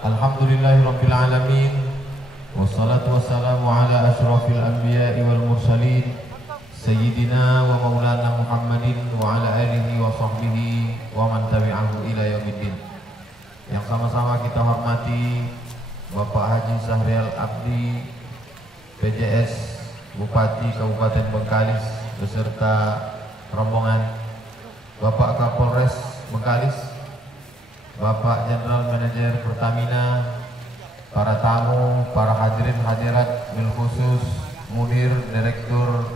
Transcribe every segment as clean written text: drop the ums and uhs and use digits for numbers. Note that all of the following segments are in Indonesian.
Alhamdulillahirabbil alamin. Wassalatu wassalamu ala asyrafil anbiya'i wal mursalin Sayyidina wa maulana Muhammadin wa ala alihi wa sahbihi wa man tabi'ahu ila yaumiddin. Yang sama-sama kita hormati Bapak Haji Sahrial Abdi, PJS Bupati Kabupaten Bengkalis beserta rombongan, Bapak Kapolres Bengkalis, Bapak Jenderal Manajer Pertamina, para tamu, para hadirin hadirat, bil khusus Mudir Direktur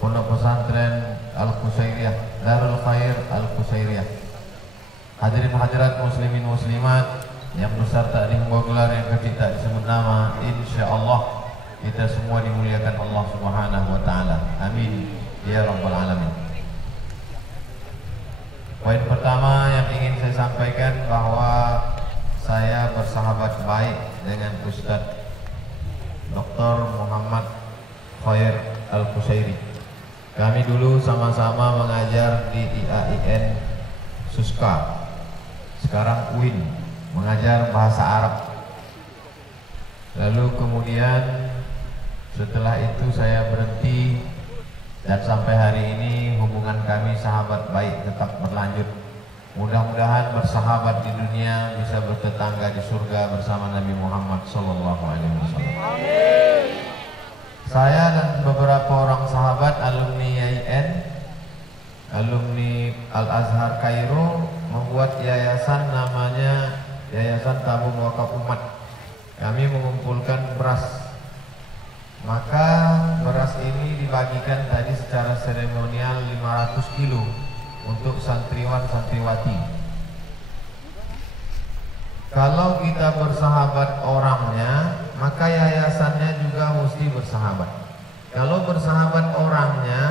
Pondok Pesantren Al-Qusairiyah, Darul Khair Al-Qusairiyah, hadirin hadirat muslimin muslimat yang beserta di gelar yang kita disebut nama, insyaallah kita semua dimuliakan Allah Subhanahu wa taala. Amin ya rabbal alamin. Poin pertama yang ingin saya sampaikan bahwa saya bersahabat baik dengan Ustadz Dr. Muhammad Khair Al-Qusairi. Kami dulu sama-sama mengajar di IAIN Suska, sekarang UIN, mengajar bahasa Arab. Lalu kemudian setelah itu saya berhenti, dan sampai hari ini hubungan kami sahabat baik tetap berlanjut. Mudah-mudahan bersahabat di dunia, bisa bertetangga di surga bersama Nabi Muhammad SAW. Saya dan beberapa orang sahabat alumni IAIN, alumni Al-Azhar Kairo, membuat yayasan namanya Yayasan Tabung Wakaf Umat. Kami mengumpulkan beras. Maka beras ini dibagikan tadi secara seremonial 500 kilo untuk santriwan santriwati. Kalau kita bersahabat orangnya, maka yayasannya juga mesti bersahabat. Kalau bersahabat orangnya,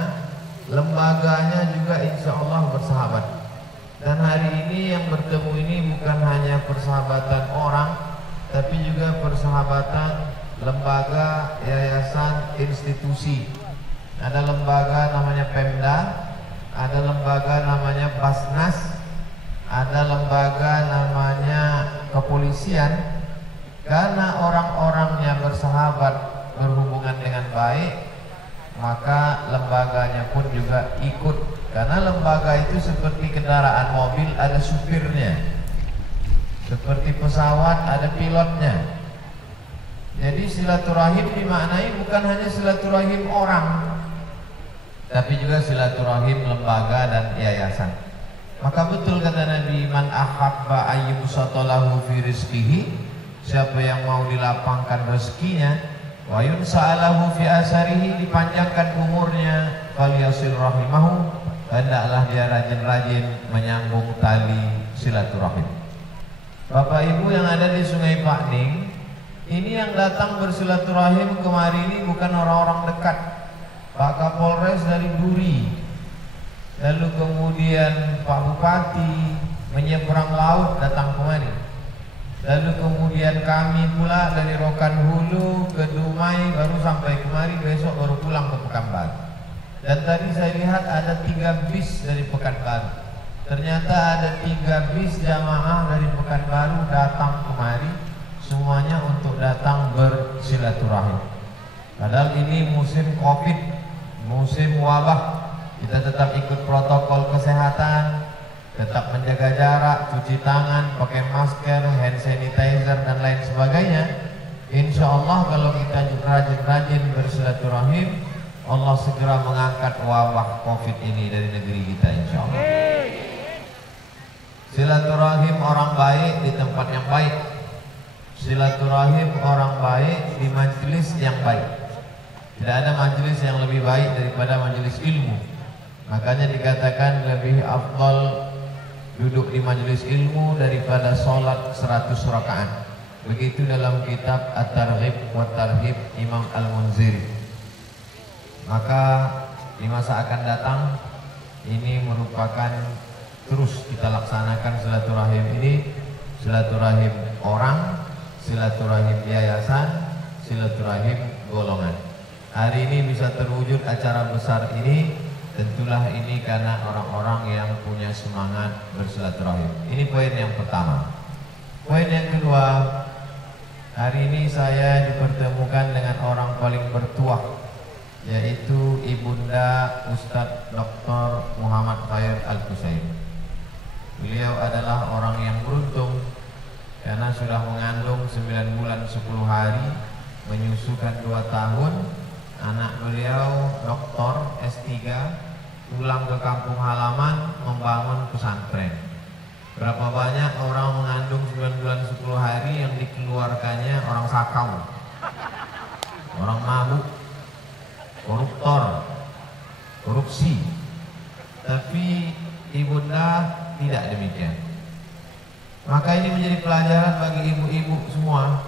lembaganya juga insya Allah bersahabat. Dan hari ini yang bertemu ini bukan hanya persahabatan orang, tapi juga persahabatan lembaga, yayasan, institusi. Ada lembaga namanya Pemda, ada lembaga namanya Basnas, ada lembaga namanya kepolisian. Karena orang-orangnya bersahabat, berhubungan dengan baik, maka lembaganya pun juga ikut. Karena lembaga itu seperti kendaraan mobil, ada supirnya, seperti pesawat ada pilotnya. Jadi silaturahim dimaknai bukan hanya silaturahim orang, tapi juga silaturahim lembaga dan yayasan. Maka betul kata Nabi, man ahabba ayyubsatalahu fi rizqihi, siapa yang mau dilapangkan rezekinya, wa yunsa'alahu fi asarihi, dipanjangkan umurnya, falyasil rahimahu, hendaklah dia rajin-rajin menyambung tali silaturahim. Bapak Ibu yang ada di Sungai Pakning, ini yang datang bersilaturahim kemari ini bukan orang-orang dekat. Pak Kapolres dari Duri, lalu kemudian Pak Bupati menyeberang laut datang kemari, lalu kemudian kami pula dari Rokan Hulu ke Dumai baru sampai kemari, besok baru pulang ke Pekanbaru. Dan tadi saya lihat ada 3 bis dari Pekanbaru. Ternyata ada 3 bis jamaah dari Pekanbaru datang kemari, semuanya untuk datang bersilaturahim. Padahal ini musim Covid, musim wabah. Kita tetap ikut protokol kesehatan, tetap menjaga jarak, cuci tangan, pakai masker, hand sanitizer dan lain sebagainya. Insya Allah kalau kita rajin-rajin bersilaturahim, Allah segera mengangkat wabah Covid ini dari negeri kita, insya Allah. Silaturahim orang baik di tempat yang baik, silaturahim orang baik di majelis yang baik. Tidak ada majelis yang lebih baik daripada majelis ilmu. Makanya dikatakan lebih afdal duduk di majelis ilmu daripada sholat 100 rakaat. Begitu dalam kitab At-Targhib wa Tarhib Imam Al-Munziri. Maka di masa akan datang ini merupakan terus kita laksanakan silaturahim ini, silaturahim orang, silaturahim yayasan, silaturahim golongan. Hari ini bisa terwujud acara besar ini, tentulah ini karena orang-orang yang punya semangat bersilaturahim. Ini poin yang pertama. Poin yang kedua, Hari ini saya dipertemukan dengan orang paling bertuah, yaitu Ibunda Ustadz Dr. Muhammad Khair Al-Qusairi. Beliau adalah orang yang beruntung karena sudah mengandung 9 bulan 10 hari, menyusukan 2 tahun. Anak beliau doktor S3, pulang ke kampung halaman membangun pesantren. Berapa banyak orang mengandung 9 bulan 10 hari yang dikeluarkannya orang sakau, orang mabuk, koruptor, korupsi. Tapi ibunda tidak demikian. Maka ini menjadi pelajaran bagi ibu-ibu semua.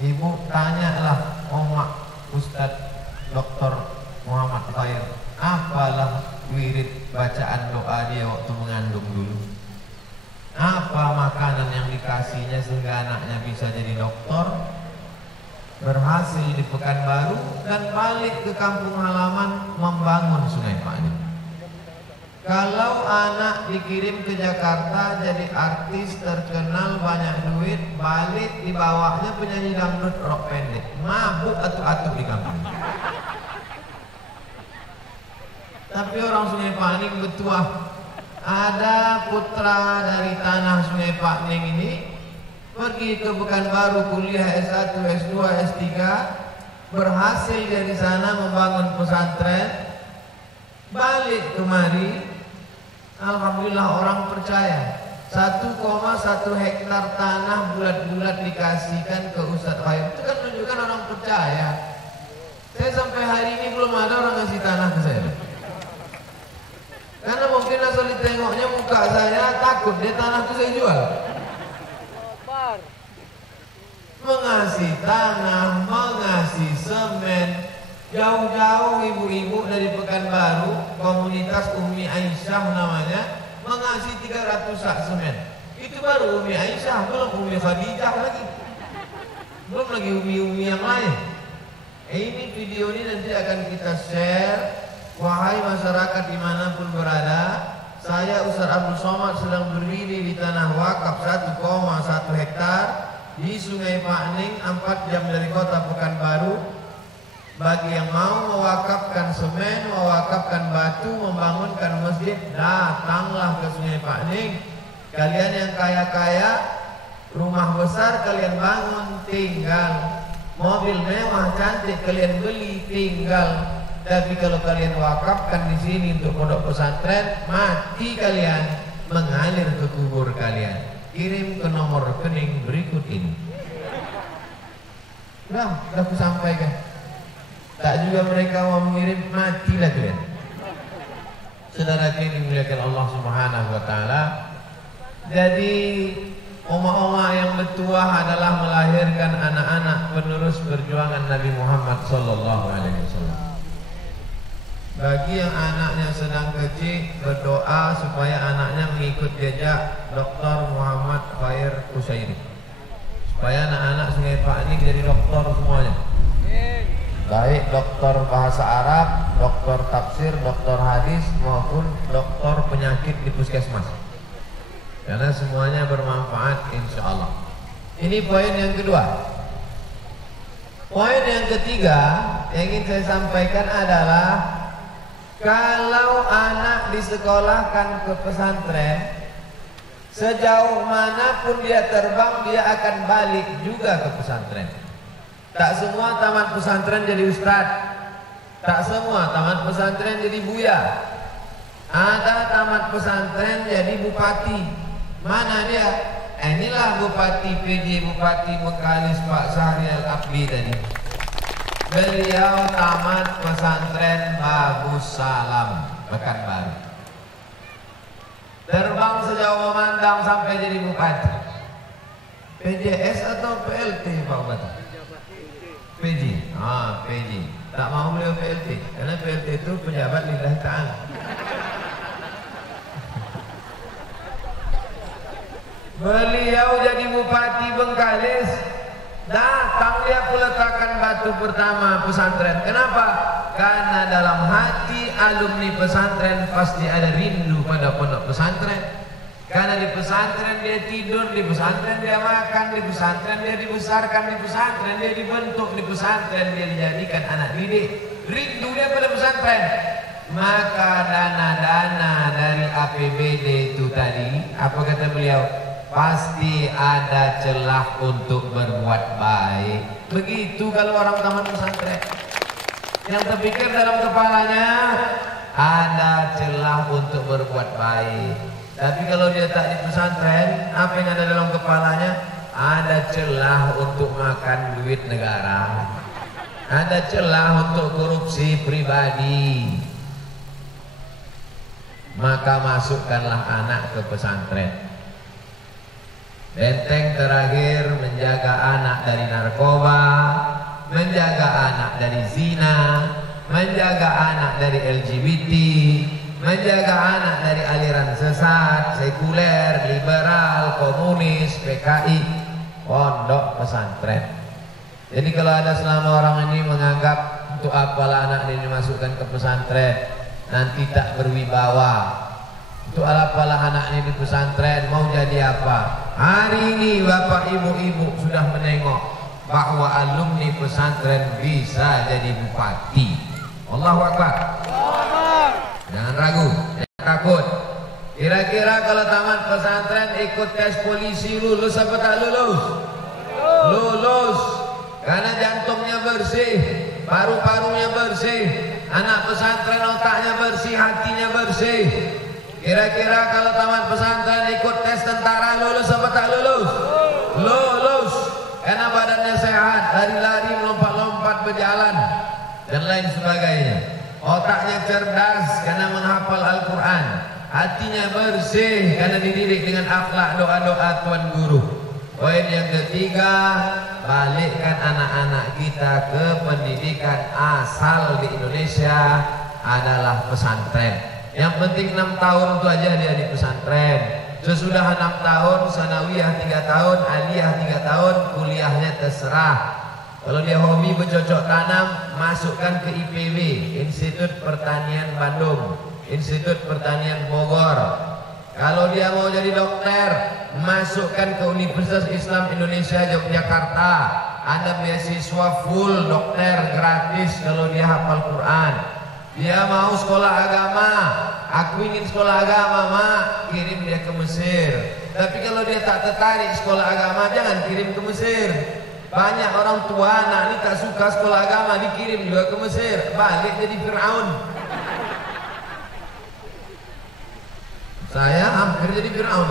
Ibu tanyalah omak Ustadz Dr. Muhammad Khair, apalah wirid bacaan doa dia waktu mengandung dulu? Apa makanan yang dikasihnya sehingga anaknya bisa jadi dokter, berhasil di Pekanbaru, dan balik ke kampung halaman membangun Sungai Paknim. Kalau anak dikirim ke Jakarta jadi artis terkenal banyak duit, balik di bawahnya penyanyi dangdut rok pendek, mabuk atuk-atuk di kampung. Tapi orang Sungai Paknim bertuah. Ada putra dari tanah Sungai Paknim ini pergi ke Pekanbaru kuliah S1, S2, S3, berhasil dari sana membangun pesantren, balik kemari, alhamdulillah orang percaya. 1,1 hektar tanah bulat-bulat dikasihkan ke Ustadz Khair. Itu kan menunjukkan orang percaya. Saya sampai hari ini belum ada orang kasih tanah ke saya. Karena mungkin asal ditengoknya muka saya takut dia tanahku saya jual. Mengasih tanah, mengasih semen, jauh-jauh ibu-ibu dari Pekanbaru, komunitas Umi Aisyah namanya, mengasih 300 sak semen. Itu baru Umi Aisyah, belum Umi Khadijah lagi, belum lagi umi-umi yang lain. Ini video ini nanti akan kita share. Wahai masyarakat dimanapun berada, saya Ustaz Abdul Somad sedang berdiri di tanah wakaf 1,1 hektar di Sungai Paknim, 4 jam dari kota Pekanbaru. Bagi yang mau mewakafkan semen, mewakafkan batu, membangunkan masjid, datanglah ke Sungai Paknim. Kalian yang kaya-kaya, rumah besar kalian bangun, tinggal. Mobil mewah cantik kalian beli, tinggal. Tapi kalau kalian wakafkan di sini untuk pondok pesantren, mati kalian mengalir ke kubur kalian. Kirim ke nomor rekening berikut ini. Sudah aku sampaikan. Tak juga mereka mau mengirim, matilah kalian. Saudara yang dimuliakan Allah Subhanahu wa taala. Jadi oma-oma yang bertuah adalah melahirkan anak-anak penerus perjuangan Nabi Muhammad sallallahu alaihi wasallam. Bagi yang anaknya sedang kecil, berdoa supaya anaknya mengikut jejak Dr. Muhammad Khair Qusairi, supaya anak-anak Sungai Paknim jadi dokter semuanya, baik dokter bahasa Arab, dokter tafsir, dokter hadis, maupun dokter penyakit di puskesmas, karena semuanya bermanfaat insya Allah. Ini poin yang kedua. Poin yang ketiga yang ingin saya sampaikan adalah, kalau anak disekolahkan ke pesantren, sejauh manapun dia terbang, dia akan balik juga ke pesantren. Tak semua tamat pesantren jadi ustadz, tak semua tamat pesantren jadi buya. Ada tamat pesantren jadi bupati. Mana dia? Inilah Bupati PJ, Bupati Mekalis Pak Syahrial Abdi tadi. Beliau tamat pesantren Bagus Salam Pekanbaru. Terbang sejauh memandang sampai jadi bupati. PJS atau PLT Pak Bupati? PJ. PJ. Tak mau beliau PLT, karena PLT itu pejabat lillahi ta'ala. Beliau jadi bupati Bengkalis. Datang dia peletakan batu pertama pesantren. Kenapa? Karena dalam hati alumni pesantren pasti ada rindu pada pondok pesantren. Karena di pesantren dia tidur, di pesantren dia makan, di pesantren dia dibesarkan, di pesantren dia dibentuk, di pesantren dia dijadikan anak didik. Rindu dia pada pesantren. Maka dana-dana dari APBD itu tadi, apa kata beliau? Pasti ada celah untuk berbuat baik. Begitu kalau orang taman pesantren. Yang terpikir dalam kepalanya ada celah untuk berbuat baik. Tapi kalau dia tak di pesantren, apa yang ada dalam kepalanya? Ada celah untuk makan duit negara. Ada celah untuk korupsi pribadi. Maka masukkanlah anak ke pesantren. Benteng terakhir menjaga anak dari narkoba, menjaga anak dari zina, menjaga anak dari LGBT, menjaga anak dari aliran sesat, sekuler, liberal, komunis, PKI, pondok pesantren. Jadi kalau ada selama orang ini menganggap untuk apalah anak ini dimasukkan ke pesantren, nanti tak berwibawa. Untuk apalah anak ini di pesantren, mau jadi apa? Hari ini bapak ibu-ibu sudah menengok bahwa alumni pesantren bisa jadi bupati. Allahu Akbar. Jangan ragu, jangan takut. Kira-kira kalau tamat pesantren ikut tes polisi lulus apa tak lulus? Lulus. Karena jantungnya bersih, paru-parunya bersih, anak pesantren otaknya bersih, hatinya bersih. Kira-kira kalau tamat pesantren ikut tes tentara lulus apa tak lulus? Lulus. Karena badannya sehat, lari-lari, melompat-lompat, berjalan dan lain sebagainya. Otaknya cerdas karena menghafal Al-Quran, hatinya bersih karena dididik dengan akhlak doa-doa Tuan Guru. Poin yang ketiga, balikkan anak-anak kita ke pendidikan asal di Indonesia adalah pesantren. Yang penting 6 tahun itu aja dia di pesantren. Sesudah 6 tahun, sanawiyah 3 tahun, aliyah 3 tahun, kuliahnya terserah. Kalau dia hobi bercocok tanam, masukkan ke IPB, Institut Pertanian Bandung, Institut Pertanian Bogor. Kalau dia mau jadi dokter, masukkan ke Universitas Islam Indonesia Yogyakarta. Ada beasiswa full dokter gratis kalau dia hafal Quran. Dia mau sekolah agama, aku ingin sekolah agama, mak, kirim dia ke Mesir. Tapi kalau dia tak tertarik sekolah agama, jangan kirim ke Mesir. Banyak orang tua anak ini tak suka sekolah agama, dikirim juga ke Mesir, balik jadi Fir'aun. Saya hampir jadi Fir'aun.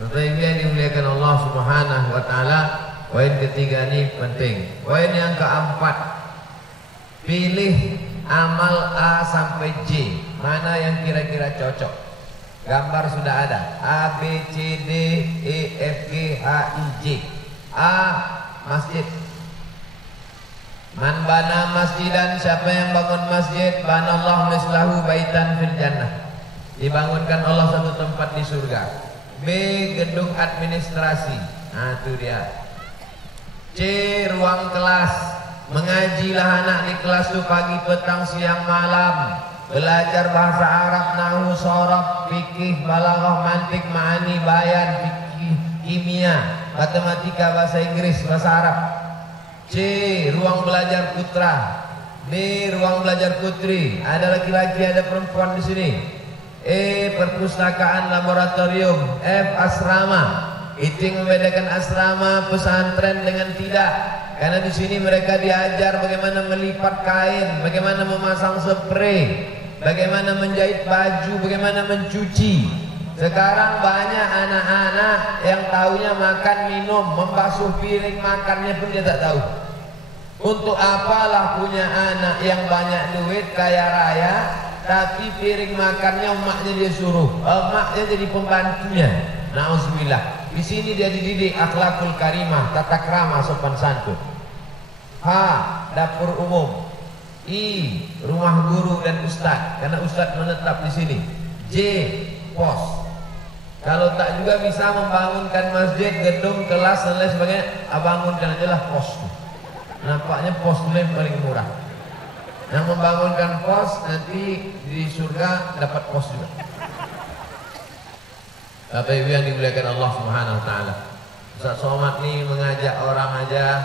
Bapak Ibu yang dimuliakan Allah Subhanahu wa taala, poin ketiga ini penting. Poin yang keempat, pilih amal A sampai J, mana yang kira-kira cocok. Gambar sudah ada, A, B, C, D, E, F, G, H, I, J. A, masjid. Man bana masjidan, siapa yang bangun masjid, banallahu mislahu baitan fil jannah, dibangunkan Allah satu tempat di surga. B, gedung administrasi. Nah itu dia. C, ruang kelas. Mengajilah anak di kelas itu pagi, petang, siang, malam. Belajar bahasa Arab, nahwu, shorof, fikih, balaghah, mantik, ma'ani, bayan, fikih, kimia, matematika, bahasa Inggris, bahasa Arab. C, ruang belajar putra. D, ruang belajar putri. Ada laki-laki, ada perempuan di sini. E, perpustakaan laboratorium. F, asrama. Itu yang membedakan asrama pesantren dengan tidak. Karena di sini mereka diajar bagaimana melipat kain, bagaimana memasang spray, bagaimana menjahit baju, bagaimana mencuci. Sekarang banyak anak-anak yang taunya makan, minum, membasuh piring makannya pun dia tak tahu. Untuk apalah punya anak yang banyak duit, kaya raya, tapi piring makannya emaknya dia suruh, emaknya jadi pembantunya. Nauzubillah. Di sini dia dididik akhlakul karimah, tata krama, sopan santun. H, dapur umum. I, rumah guru dan ustadz, karena ustadz menetap di sini. J, pos. Kalau tak juga bisa membangunkan masjid, gedung, kelas dan lain sebagainya, bangunkan aja lah pos. Nampaknya pos itu yang paling murah. Yang membangunkan pos nanti di surga dapat pos juga. Bapak Ibu yang dimuliakan Allah Subhanahu wa taala. Ustaz Somad nih mengajak orang aja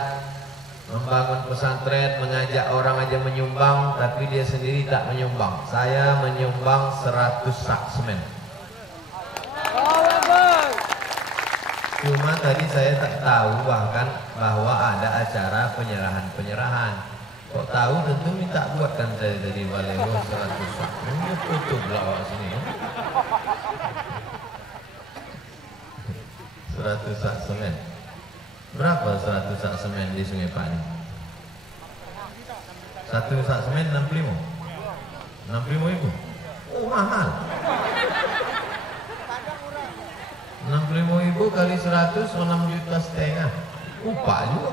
membangun pesantren, mengajak orang aja menyumbang, tapi dia sendiri tak menyumbang. Saya menyumbang 100 sak semen. Cuma tadi saya tak tahu bahkan bahwa ada acara penyerahan. Kok tahu tentu minta buatkan saya dari Baleho 100 sak. Ini tutup lah sini ya. 100 sak semen. Berapa 100 sak semen di Sungai Pani? 1 sak semen 65. 65.000. Oh, mahal. 65.000 kali 100 6,5 juta. Upah juga.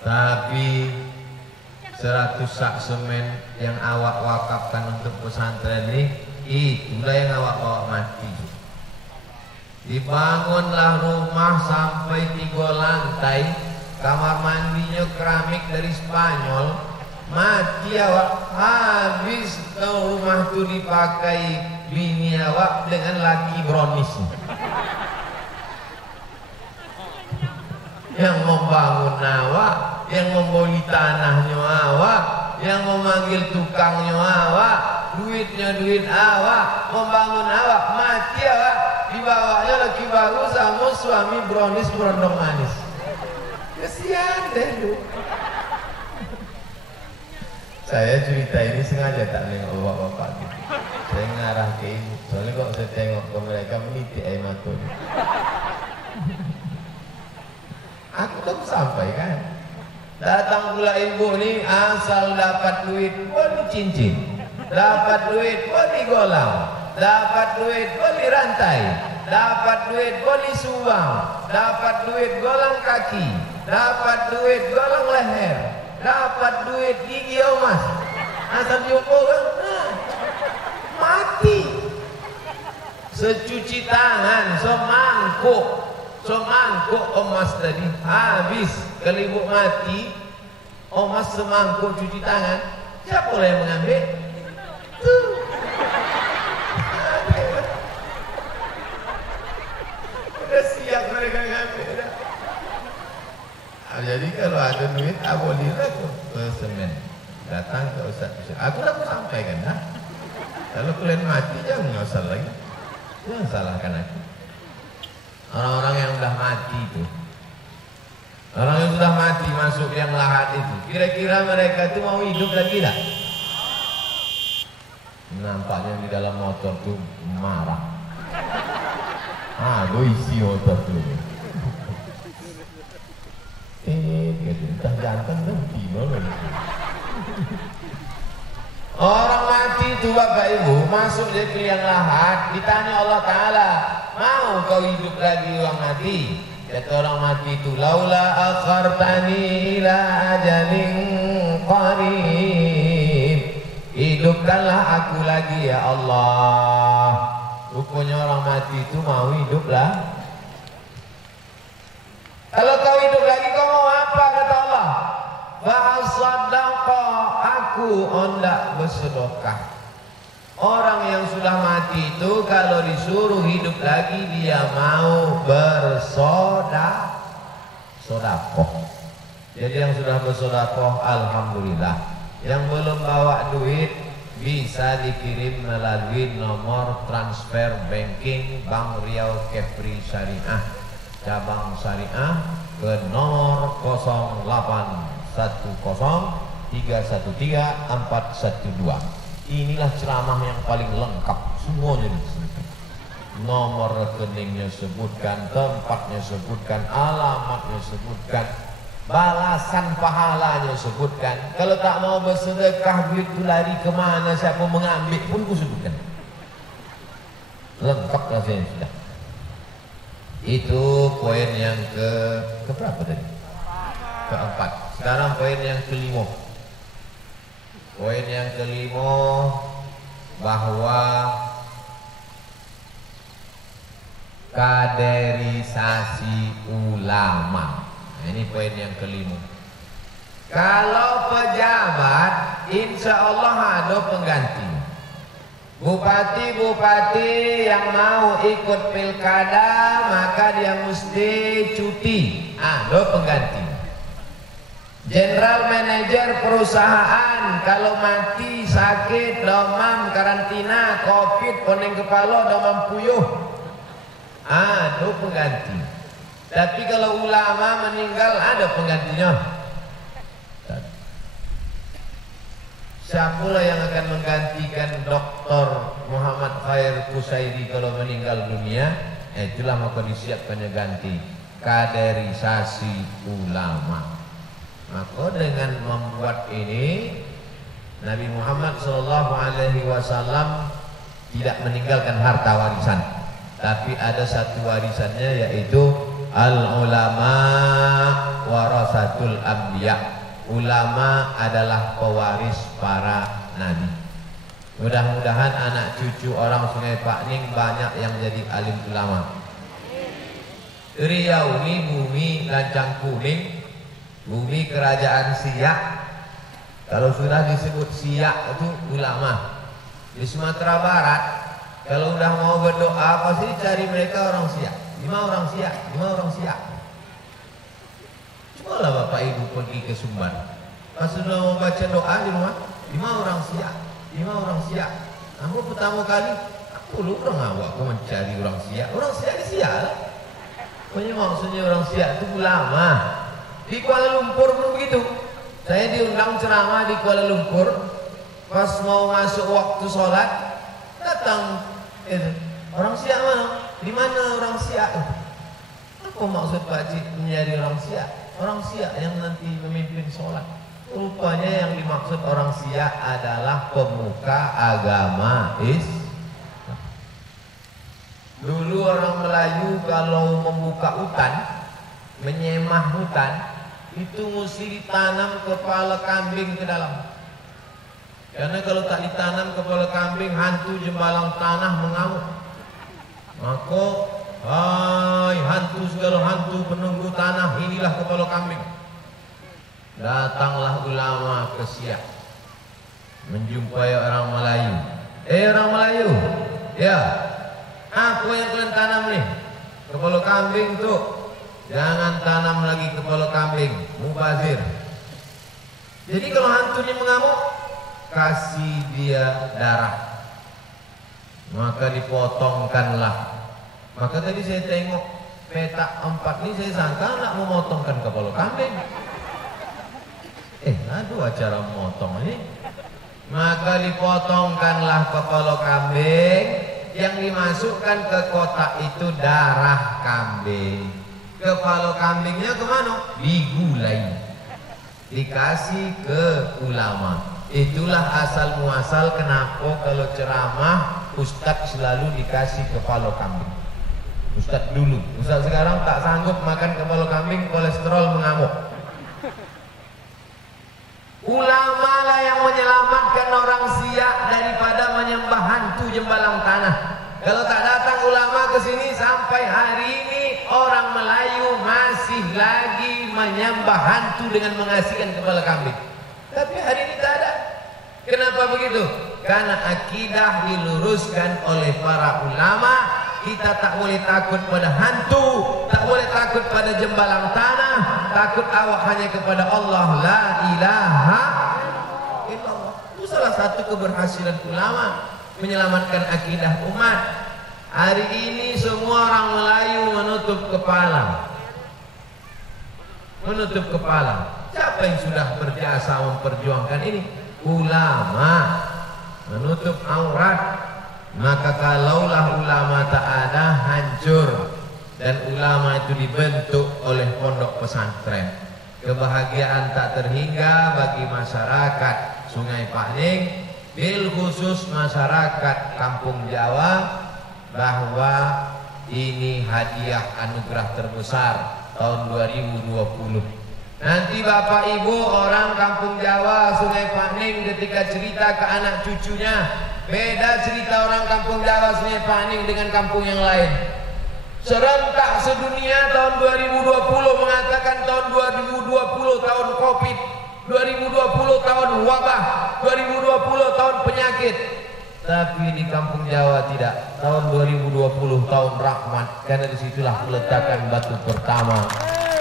Tapi 100 sak semen yang awak wakafkan untuk pesantren ini, itulah yang awak bawa mati. Dibangunlah rumah sampai 3 lantai, kamar mandinya keramik dari Spanyol, mati awak. Habis rumah itu dipakai bini awak dengan laki bronis. Yang membangun awak, yang membeli tanahnya awak, yang memanggil tukangnya awak, duitnya duit awak, membangun awak, mati awak. Dibawanya laki baru sama suami bronis berondong manis. Kesian deh lu. Saya cerita ini sengaja tak nengok bapak-bapak gitu. Saya ngarah ke ibu. Soalnya kok saya tengok ke mereka menitik air mata. Aku tak sampaikan. Datang pula ibu ni asal dapat duit beli cincin, dapat duit beli golang, dapat duit beli rantai, dapat duit beli subang, dapat duit golang kaki, dapat duit golang leher, dapat duit gigi emas. Asal jumpa kan mati. Secuci tangan, semangkuk emas tadi habis. Kalau ibu mati, emas semangkuk cuci tangan, siapa yang mengambil? Tuh. Udah siap mereka ngambil dah. Jadi kalau ada duit, abolilah ke semen. Datang ke Ustaz. Aku dah sampaikan dah. Kalau kalian mati jangan ngasal lagi. Jangan salahkan aku. Orang-orang yang sudah mati itu, orang yang sudah mati masuk yang lahat itu, kira-kira mereka itu mau hidup lagi tak? Nampaknya di dalam motor tuh marah. Gue isi motor tuh. Entah jantan dan gimana. Orang mati itu Bapak Ibu masuk di liang lahat, ditanya Allah Ta'ala, mau kau hidup lagi orang mati? Kata orang mati itu, laula akhartani ila ajalin qarib, hidupkanlah aku lagi ya Allah. Rupanya orang mati itu mau hidup lah. Kalau kau hidup lagi kau mau apa? Kata Allah, fa'asaddaqa, aku hendak bersedekah. Orang yang sudah mati itu kalau disuruh hidup lagi dia mau bersodakoh. Jadi yang sudah bersodakoh alhamdulillah. Yang belum bawa duit bisa dikirim melalui nomor transfer banking Bank Riau Kepri Syariah cabang Syariah ke nomor 0810313412. Inilah ceramah yang paling lengkap, semuanya disebutkan. Nomor rekeningnya sebutkan, tempatnya sebutkan, alamatnya sebutkan, balasan pahalanya sebutkan. Kalau tak mau bersedekah duit itu lari kemana, siapa mengambil pun ku sebutkan. Lengkap rasanya sudah. Itu poin yang ke berapa tadi? Keempat. Sekarang poin yang kelima. Poin yang kelima, bahwa kaderisasi ulama. Nah, ini poin yang kelima. Kalau pejabat, insya Allah ada pengganti. Bupati-bupati yang mau ikut pilkada maka dia mesti cuti. Ada pengganti. General manager perusahaan kalau mati, sakit, demam, karantina, covid, pening kepala, demam puyuh, ada pengganti. Tapi kalau ulama meninggal ada penggantinya. Siapalah yang akan menggantikan Dr. Muhammad Khair Qusairi kalau meninggal dunia? Itulah maka disiapkannya ganti, kaderisasi ulama. Maka dengan membuat ini Nabi Muhammad SAW tidak meninggalkan harta warisan, tapi ada satu warisannya, yaitu al-ulama warasatul anbiya. Ulama adalah pewaris para nabi. Mudah-mudahan anak cucu orang Sungai Pakning banyak yang jadi alim ulama. Riau ini bumi Lancang Kuning, bumi kerajaan Siak. Kalau sudah disebut Siak itu ulama. Di Sumatera Barat kalau udah mau berdoa pasti cari mereka orang Siak. 5 orang Siak, 5 orang Siak. Cobalah Bapak Ibu pergi ke Sumbar. Pas sudah mau baca doa di rumah, 5 orang Siak, 5 orang Siak. Aku pertama kali, aku orang awak aku mencari orang Siak. Orang Siak di Siak lah. Pokoknya maksudnya orang Siak itu ulama. Di Kuala Lumpur pun begitu. Saya diundang ceramah di Kuala Lumpur. Pas mau masuk waktu sholat, datang orang Siak mana? Di mana orang Siak? Apa maksud Pak Cik menjadi orang Siak? Orang Siak yang nanti memimpin sholat. Rupanya yang dimaksud orang Siak adalah pemuka agama Islam. Dulu orang Melayu kalau membuka hutan, menyemah hutan, itu mesti ditanam kepala kambing ke dalam. Karena kalau tak ditanam kepala kambing, hantu jembalang tanah mengamuk. Maka hai hantu, segala hantu penunggu tanah, inilah kepala kambing. Datanglah ulama ke Siak menjumpai orang Melayu. Orang Melayu, ya, apa yang kalian tanam nih? Kepala kambing tuh. Jangan tanam lagi kepala kambing, mubazir. Jadi kalau hantunya mengamuk, kasih dia darah, maka dipotongkanlah. Maka tadi saya tengok petak 4 ini, saya sangka nak memotongkan kepala kambing. Aduh acara memotong ini. Maka dipotongkanlah kepala kambing, yang dimasukkan ke kotak itu darah kambing. Kepala kambingnya kemana? Digulai, dikasih ke ulama. Itulah asal muasal kenapa kalau ceramah ustadz selalu dikasih kepala kambing. Ustadz dulu, ustadz sekarang tak sanggup makan kepala kambing, kolesterol mengamuk. Ulama lah yang menyelamatkan orang Siak daripada menyembah hantu jembalang tanah. Kalau tak datang ulama ke sini, sampai hari ini orang Melayu masih lagi menyembah hantu dengan mengasihkan kepala kambing. Tapi hari ini tak ada. Kenapa begitu? Karena akidah diluruskan oleh para ulama. Kita tak boleh takut pada hantu, tak boleh takut pada jembalang tanah, takut awak hanya kepada Allah, la ilaha illallah. Itu salah satu keberhasilan ulama menyelamatkan akidah umat. Hari ini semua orang Melayu menutup kepala. Menutup kepala. Siapa yang sudah berjasa memperjuangkan ini? Ulama. Menutup aurat. Maka kalaulah ulama tak ada, hancur. Dan ulama itu dibentuk oleh pondok pesantren. Kebahagiaan tak terhingga bagi masyarakat Sungai Pakning, bil khusus masyarakat Kampung Jawa, bahwa ini hadiah anugerah terbesar tahun 2020. Nanti Bapak Ibu orang Kampung Jawa Sungai Pakning ketika cerita ke anak cucunya, beda cerita orang Kampung Jawa Sungai Pakning dengan kampung yang lain. Serentak sedunia tahun 2020 mengatakan tahun 2020 tahun Covid, 2020 tahun wabah, 2020 tahun penyakit. Tapi di kampung Jawa tidak. Tahun 2020 tahun rahmat, karena disitulah peletakan batu pertama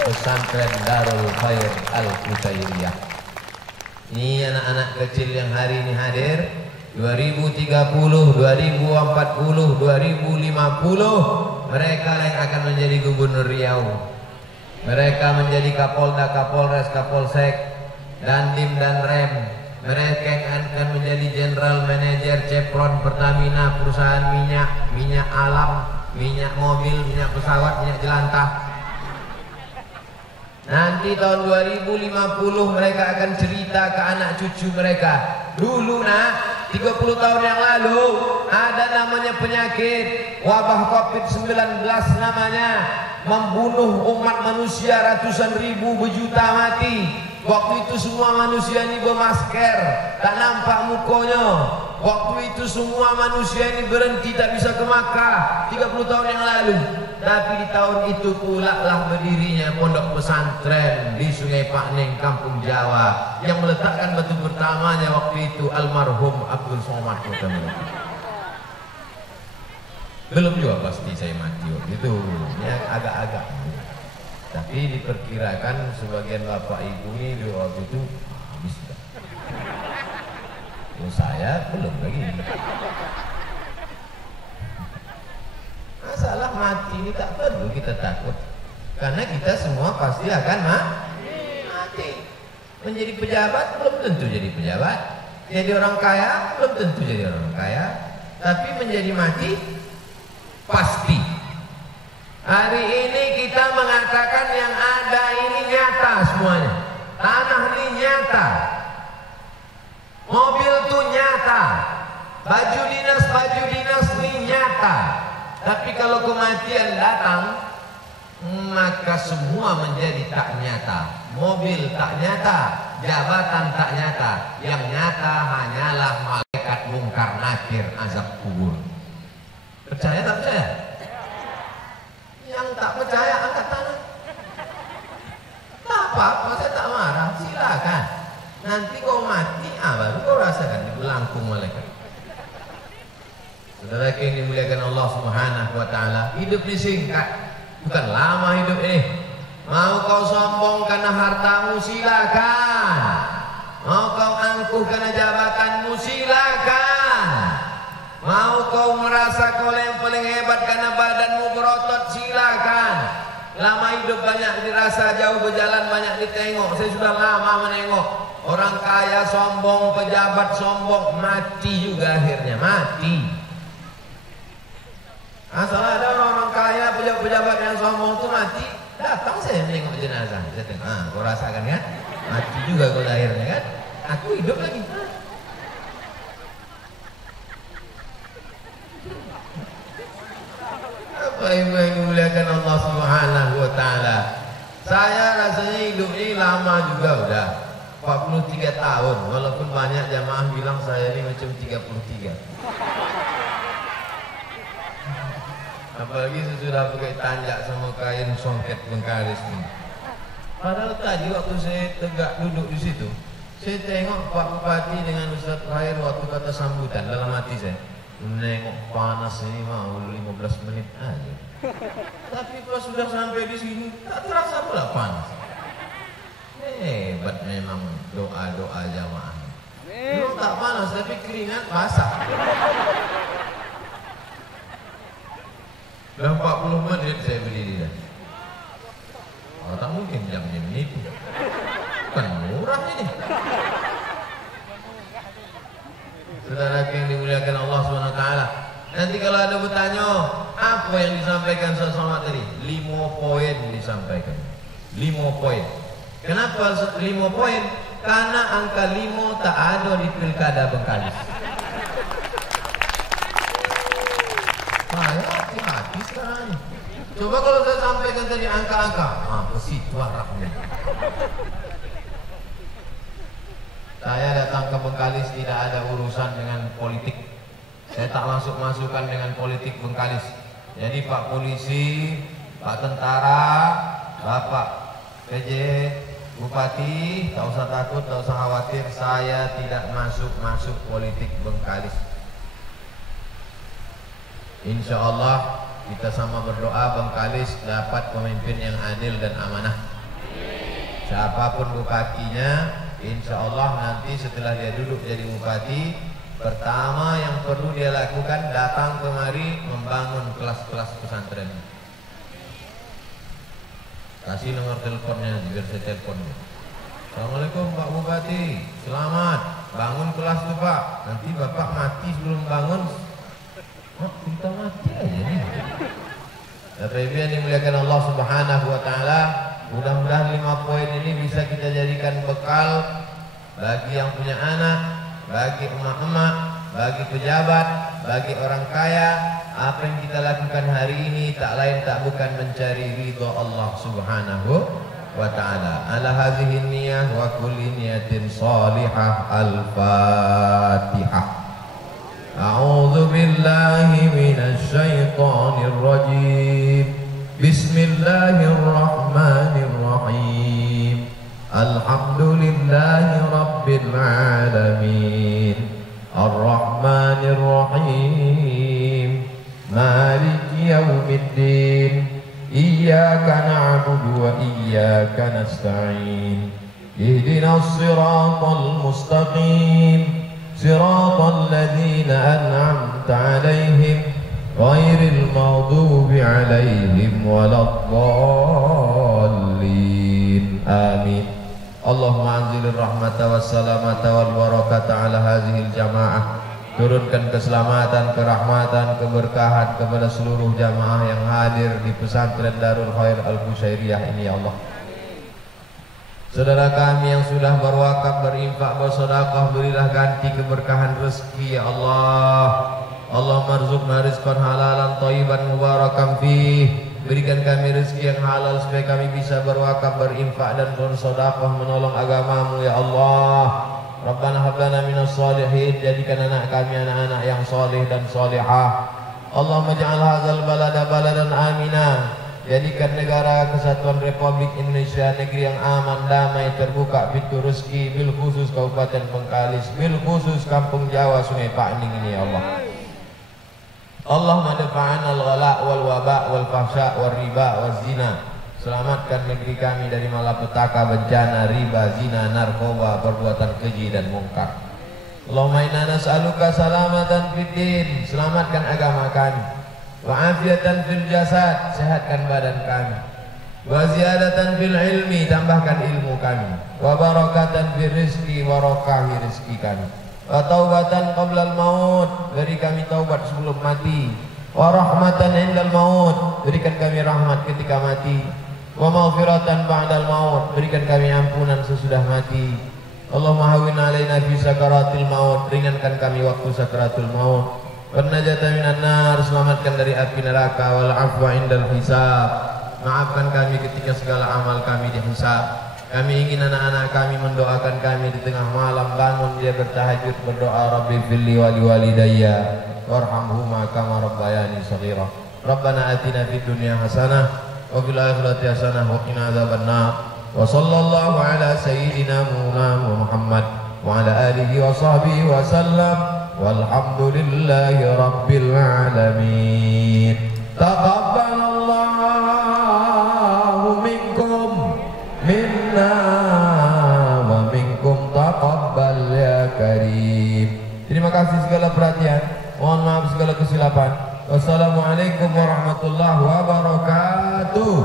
pesantren Darul Khair Al-Qusairiyah. Ini anak-anak kecil yang hari ini hadir, 2030, 2040, 2050 mereka yang akan menjadi gubernur Riau. Mereka menjadi Kapolda, Kapolres, Kapolsek, Dandim dan Rem. Mereka yang akan menjadi General Manager Chevron, Pertamina, perusahaan minyak, minyak alam, minyak mobil, minyak pesawat, minyak jelantah. Nanti tahun 2050 mereka akan cerita ke anak cucu mereka. Dulu nak, 30 tahun yang lalu ada namanya penyakit wabah COVID-19 namanya, membunuh umat manusia ratusan ribu, berjuta mati. Waktu itu semua manusia ini bermasker, tak nampak mukanya. Waktu itu semua manusia ini berhenti, tak bisa ke Makkah 30 tahun yang lalu. Tapi di tahun itu pula lah berdirinya pondok pesantren di Sungai Pakneng, kampung Jawa, yang meletakkan batu pertamanya waktu itu almarhum Abdul Somad. Belum juga pasti saya mati waktu itu, ya agak-agak. Tapi diperkirakan sebagian bapak ibu ini di waktu itu habis sudah. Saya belum lagi. Masalah mati ini tak perlu kita takut, karena kita semua pasti akan mati. Menjadi pejabat belum tentu jadi pejabat, jadi orang kaya belum tentu jadi orang kaya, tapi menjadi mati pasti. Hari ini kita mengatakan yang ada ini nyata semuanya. Tanah ini nyata, mobil itu nyata, baju dinas ini nyata. Tapi kalau kematian datang, maka semua menjadi tak nyata. Mobil tak nyata, jabatan tak nyata. Yang nyata hanyalah malaikat mungkar nakir azab kubur. Percaya tak percaya? Yang tak percaya angkat tangan. Tak apa-apa, saya tak marah, silakan. Nanti kau mati, baru kau rasakan di belangkung malaikat. Saudara yang dimuliakan Allah Subhanahu wa taala, hidup ini singkat, bukan lama hidup ini. Mau kau sombong karena hartamu, silakan. Mau kau angkuh karena jabatanmu, silakan. Mau kau merasa kau yang paling hebat karena badanmu berotot, silakan. Lama hidup banyak dirasa, jauh berjalan banyak ditengok. Saya sudah lama menengok orang kaya sombong, pejabat sombong, mati juga akhirnya, mati. Asal ada orang kaya, pejabat yang sombong itu mati, datang saya menengok jenazah. Saya tengok, kau rasakan kan? Mati juga kau akhirnya kan? Aku hidup lagi. Apa yang dimuliakan Allah Subhanahu wa taala. Saya rasanya hidup ini lama juga, udah 43 tahun, walaupun banyak jamaah bilang saya ini macam 33. Apalagi sesudah pakai tanjak sama kain songket Bengkalis ini. Padahal tadi waktu saya tegak duduk di situ, saya tengok Pak Bupati dengan Ustaz Khair waktu kata sambutan, dalam hati saya, menengok panas ini mau 15 menit aja. Tapi pas sudah sampai di sini, tak terasa pula panas. Hebat memang doa-doa jamaah. Memang tak panas, tapi keringat basah. Sudah 40 menit saya berdiri dah. Tak mungkin jam-jam itu. Bukan murah ini. Saudara yang dimuliakan Allah SWT, nanti kalau ada bertanya apa yang disampaikan sama tadi, 5 poin disampaikan. 5 poin. Kenapa 5 poin? Karena angka 5 tak ada di pilkada Bengkalis. Hati-hati sekarang. Coba kalau saya sampaikan tadi angka-angka, ke situ arahnya. Saya datang ke Bengkalis tidak ada urusan dengan politik. Saya tak masuk-masukkan dengan politik Bengkalis. Jadi Pak Polisi, Pak Tentara, Bapak PJ, Bupati, tak usah takut, tak usah khawatir. Saya tidak masuk politik Bengkalis. Insya Allah kita sama berdoa Bengkalis dapat pemimpin yang adil dan amanah. Siapapun bupatinya, insya Allah nanti setelah dia duduk jadi bupati, pertama yang perlu dia lakukan datang kemari membangun kelas-kelas pesantren. Kasih nomor teleponnya biar saya telepon. Assalamualaikum Pak Bupati, selamat bangun kelas tuh Pak. Nanti Bapak mati sebelum bangun. Oh, kita mati aja nih. Bapak Ibu yang dimuliakan Allah Subhanahu wa taala, mudah-mudahan 5 poin ini bisa kita jadikan bekal bagi yang punya anak, bagi emak-emak, bagi pejabat, bagi orang kaya. Apa yang kita lakukan hari ini tak lain tak bukan mencari ridha Allah Subhanahu wa ta'ala. Ala hadhihi niyyah wa kulli niyatin salihah. Al-Fatihah. A'udzu billahi minasy syaithanir rajim. Bismillahirrahmanirrahim. Alhamdulillahi rabbil alamin. Ar-Rahmanir Rahim. Maliki yaumiddin. Iyyaka na'budu wa iyyaka nasta'in. Ihdinas siratal mustaqim. Siratal ladzina an'amta 'alaihim ghairil maghdubi 'alaihim waladdallin. Amin. Allahumma anzilir rahmata wassalamata wal barakata 'ala hadhil jamaah. Turunkan keselamatan, kerahmatan, keberkahan kepada seluruh jamaah yang hadir di pesantren Darul Khair Al-Busyairiyah ini ya Allah. Saudara kami yang sudah berwakaf, berinfak, bersedekah, berilah ganti keberkahan rezeki ya Allah. Allahumma rzuqna rizqan halalan thayyiban mubarakan fih. Berikan kami rezeki yang halal supaya kami bisa berwakaf, berinfak dan bersedekah menolong agamamu ya Allah. Rabbana hab lana minas shalihin, jadikan anak kami anak-anak yang saleh dan salihah. Allahumma ja'al hadzal balada baladan amina. Jadikan negara Kesatuan Republik Indonesia negeri yang aman, damai, terbuka pintu rezeki, bil khusus Kabupaten Bengkalis, bil khusus Kampung Jawa Sungai Pakning ini ya Allah. Allahumma dafa'ana al-ghala wal waba wal fahsya wal riba wal zina. Selamatkan negeri kami dari malapetaka, bencana, riba, zina, narkoba, perbuatan keji dan mungkar. Allahumma inna nas'aluka salamatan fid din. Selamatkan agama kami. Wa afiatan fil jasad. Sehatkan badan kami. Wa ziyadatan fil ilmi. Tambahkan ilmu kami. Wa barakatan fil rizki. Barakahi rizki kami. Wa taubatan qablal maut. Beri kami taubat sebelum mati. Wa rahmatan indal maut. Berikan kami rahmat ketika mati. Wa maghfiratan ba'dal maut. Berikan kami ampunan sesudah mati. Allahumma hawwin alaina fi sakaratil maut. Ringankan kami waktu sakaratul maut. Wan najata minan nar. Selamatkan dari api neraka. Wal afwa indal hisab. Maafkan kami ketika segala amal kami dihisab. Kami ingin anak-anak kami mendoakan kami di tengah malam, bangun dia bertahajud berdoa, Rabbi filli wa liwalidayya warhamhuma kama rabbayani shaghira. Rabbana atina fid dunya hasanah wa fil akhirati hasanah wa qina adzabannar. Wa sallallahu ala sayyidina Muhammad wa ala alihi wa sahbihi wa sallam. Walhamdulillahi rabbil alamin. Taqabbalallahu minkum minna wa minkum taqabbal ya karim. Terima kasih segala perhatian. Mohon maaf segala kesilapan. Wassalamualaikum warahmatullahi wabarakatuh.